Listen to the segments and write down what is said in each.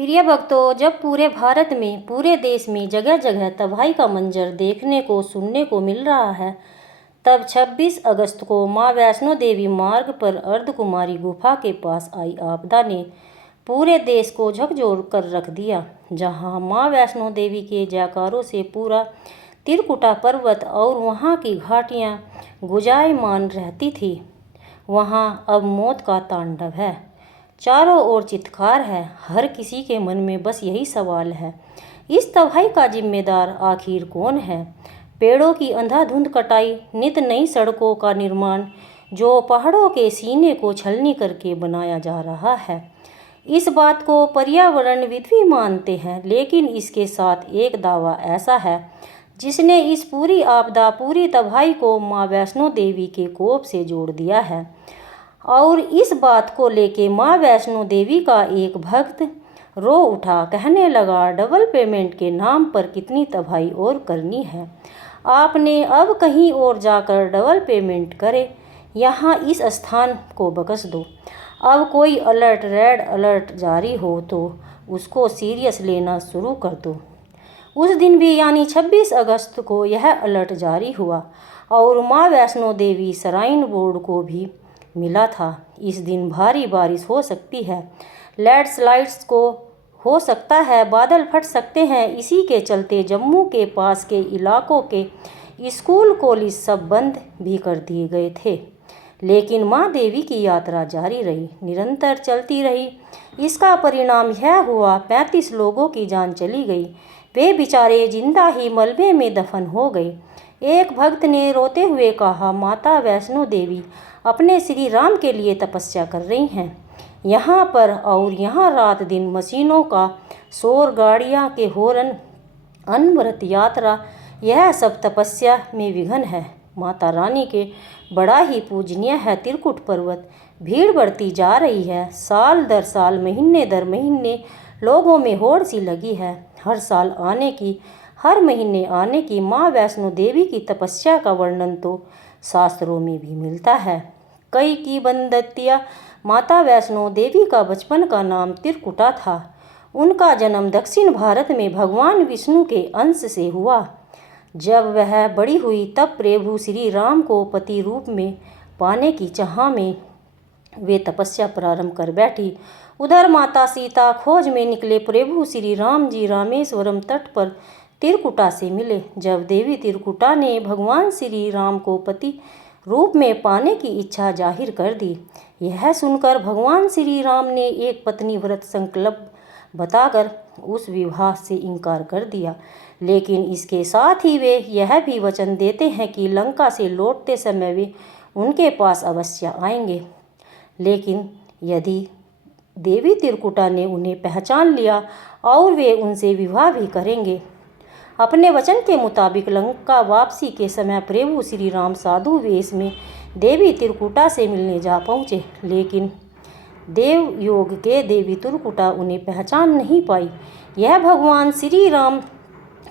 प्रिय भक्तों, जब पूरे भारत में, पूरे देश में जगह जगह तबाही का मंजर देखने को सुनने को मिल रहा है, तब 26 अगस्त को मां वैष्णो देवी मार्ग पर अर्धकुमारी गुफा के पास आई आपदा ने पूरे देश को झकझोर कर रख दिया। जहां मां वैष्णो देवी के जयकारों से पूरा त्रिकुटा पर्वत और वहां की घाटियां गुंजायमान रहती थी, वहां अब मौत का तांडव है। चारों ओर चित्कार है। हर किसी के मन में बस यही सवाल है, इस तबाही का जिम्मेदार आखिर कौन है? पेड़ों की अंधाधुंध कटाई, नित नई सड़कों का निर्माण जो पहाड़ों के सीने को छलनी करके बनाया जा रहा है, इस बात को पर्यावरणविद भी मानते हैं। लेकिन इसके साथ एक दावा ऐसा है जिसने इस पूरी आपदा, पूरी तबाही को मां वैष्णो देवी के कोप से जोड़ दिया है। और इस बात को लेके मां वैष्णो देवी का एक भक्त रो उठा, कहने लगा, डबल पेमेंट के नाम पर कितनी तबाही और करनी है। आपने अब कहीं और जाकर डबल पेमेंट करे, यहाँ इस स्थान को बख्श दो। अब कोई अलर्ट, रेड अलर्ट जारी हो तो उसको सीरियस लेना शुरू कर दो। उस दिन भी यानी 26 अगस्त को यह अलर्ट जारी हुआ और मां वैष्णो देवी श्राइन बोर्ड को भी मिला था। इस दिन भारी बारिश हो सकती है, लैंडस्लाइड्स को हो सकता है, बादल फट सकते हैं। इसी के चलते जम्मू के पास के इलाकों के स्कूल कॉलेज सब बंद भी कर दिए गए थे। लेकिन मां देवी की यात्रा जारी रही, निरंतर चलती रही। इसका परिणाम यह हुआ, 35 लोगों की जान चली गई। वे बेचारे जिंदा ही मलबे में दफन हो गए। एक भक्त ने रोते हुए कहा, माता वैष्णो देवी अपने श्री राम के लिए तपस्या कर रही हैं यहाँ पर, और यहाँ रात दिन मशीनों का शोर, गाड़ियाँ के हॉर्न, अनवरत यात्रा, यह सब तपस्या में विघ्न है। माता रानी के बड़ा ही पूजनीय है त्रिकुट पर्वत। भीड़ बढ़ती जा रही है, साल दर साल, महीने दर महीने लोगों में होड़ सी लगी है। हर साल आने की, हर महीने आने की मां वैष्णो देवी की तपस्या का वर्णन तो शास्त्रों में भी मिलता है। कई की बंदतिया माता वैष्णो देवी का बचपन का नाम त्रिकुटा था। उनका जन्म दक्षिण भारत में भगवान विष्णु के अंश से हुआ। जब वह बड़ी हुई तब प्रभु श्री राम को पति रूप में पाने की चाह में वे तपस्या प्रारंभ कर बैठी। उधर माता सीता खोज में निकले प्रभु श्री राम जी रामेश्वरम तट पर त्रिकुटा से मिले। जब देवी त्रिकुटा ने भगवान श्री राम को पति रूप में पाने की इच्छा जाहिर कर दी, यह सुनकर भगवान श्री राम ने एक पत्नी व्रत संकल्प बताकर उस विवाह से इनकार कर दिया। लेकिन इसके साथ ही वे यह भी वचन देते हैं कि लंका से लौटते समय वे उनके पास अवश्य आएंगे। लेकिन यदि देवी त्रिकुटा ने उन्हें पहचान लिया और वे उनसे विवाह भी करेंगे। अपने वचन के मुताबिक लंका वापसी के समय प्रभु श्री राम साधु वेश में देवी त्रिकुटा से मिलने जा पहुँचे। लेकिन देव योग के देवी त्रिकुटा उन्हें पहचान नहीं पाई। यह भगवान श्री राम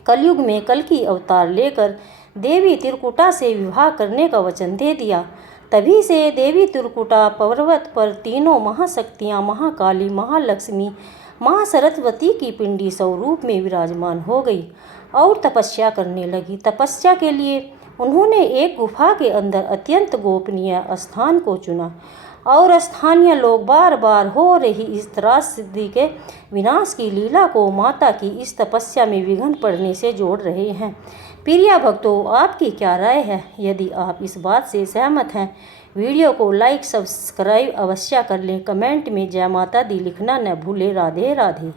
कलयुग में कल्कि अवतार लेकर देवी त्रिकुटा से विवाह करने का वचन दे दिया। तभी से देवी त्रिकुटा पर्वत पर तीनों महाशक्तियाँ, महाकाली, महालक्ष्मी, महासरस्वती की पिंडी स्वरूप में विराजमान हो गई और तपस्या करने लगी। तपस्या के लिए उन्होंने एक गुफा के अंदर अत्यंत गोपनीय स्थान को चुना और स्थानीय लोग बार बार हो रही इस त्रासदी के विनाश की लीला को माता की इस तपस्या में विघ्न पड़ने से जोड़ रहे हैं। प्रिय भक्तों, आपकी क्या राय है? यदि आप इस बात से सहमत हैं, वीडियो को लाइक, सब्सक्राइब अवश्य कर लें। कमेंट में जय माता दी लिखना न भूलें। राधे राधे।